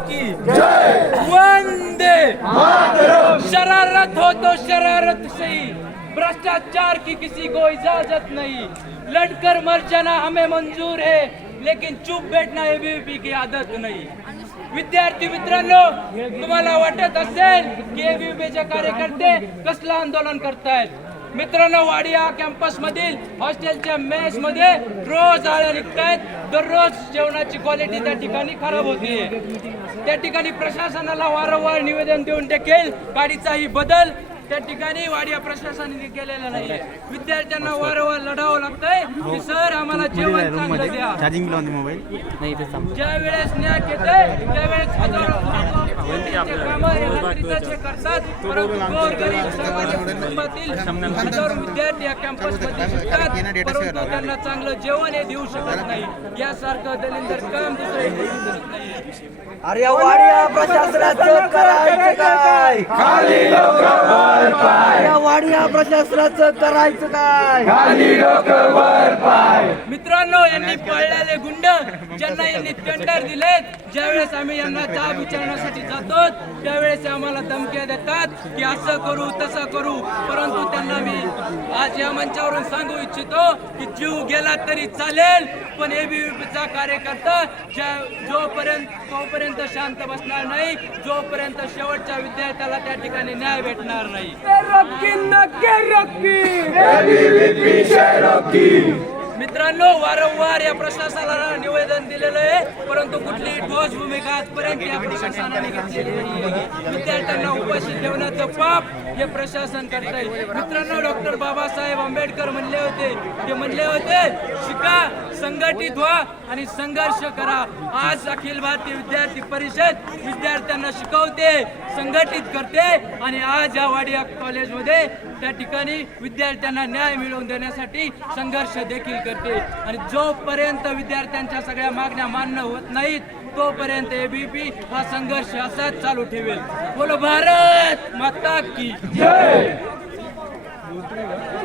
की वंदे शरारत हो तो शरारत सही। भ्रष्टाचार की किसी को इजाजत नहीं। लड़कर मर जाना हमें मंजूर है लेकिन चुप बैठना एबीवीपी की आदत नाही। विद्यार्थी मित्रांनो तुम्हाला वाटत असेल की एबीवीपीचे कार्यकर्ते कसलं आंदोलन करतायत? मित्रांनो वाडिया कॅम्पस मधील हॉस्टेलच्या मेस मध्ये रोज आळ्या निघतायत. दररोज जेवणाची क्वालिटी त्या ठिकाणी खराब होते. त्या ठिकाणी प्रशासनाला वारंवार निवेदन देऊन देखील गाडीचाही बदल त्या ठिकाणी वाडिया प्रशासनाने केलेला नाही विद्यार्थ्यांना वारंवार लढावं लागतंय. की सर आम्हाला जेवण चांगलं द्या. चार्जिंग लावून मोबाईल ज्या वेळेस न्याय येते त्यावेळेस विद्यार्थी या कॅम्पसमध्ये शिकतात परंतु त्यांना चांगलं जेवण हे देऊ शकत नाही. यासारखं दलिंदर काम दुसरं अरे वाडिया प्रशासनाचं करायचं काय? अरे वाडिया प्रशासनाचं करायचं काय? मित्रांनो यांनी पळलेले गुंड ज्यांना यांनी टेंडर दिलेत ज्यावेळेस आम्ही यांना जाब विचारण्यासाठी जातो त्यावेळेस ते आम्हाला धमक्या देतात की असं करू तसं करू. परंतु त्यांना मी आज या मंचावरून सांगू इच्छितो की जीव गेला तरी चालेल पण एबीवीपीचा कार्यकर्ता ज्या जोपर्यंत तोपर्यंत शांत बसणार नाही जोपर्यंत शेवटच्या विद्यार्थ्याला त्या ठिकाणी न्याय भेटणार नाही मित्रांनो वारंवार या प्रशासनाला निवेदन दिलेलं आहे परंतु कुठलीही ठोस भूमिका आजपर्यंत या प्रशासनाने घेतलेली नाही विद्यार्थ्यांना उपाशी ठेवण्याचं पाप हे प्रशासन करत आहे. मित्रांनो डॉक्टर बाबासाहेब आंबेडकर म्हणले होते ते म्हणले होते शिका संघटित व्हा आणि संघर्ष करा. आज अखिल भारतीय विद्यार्थी परिषद विद्यार्थ्यांना शिकवते संघटित करते आणि आज या वाडिया कॉलेजमध्ये त्या ठिकाणी विद्यार्थ्यांना न्याय मिळवून देण्यासाठी संघर्ष देखील करते. आणि जोपर्यंत विद्यार्थ्यांच्या सगळ्या मागण्या मान्य होत नाहीत तोपर्यंत एबीपी हा संघर्ष असाच चालू ठेवेल. बोलो भारत माता की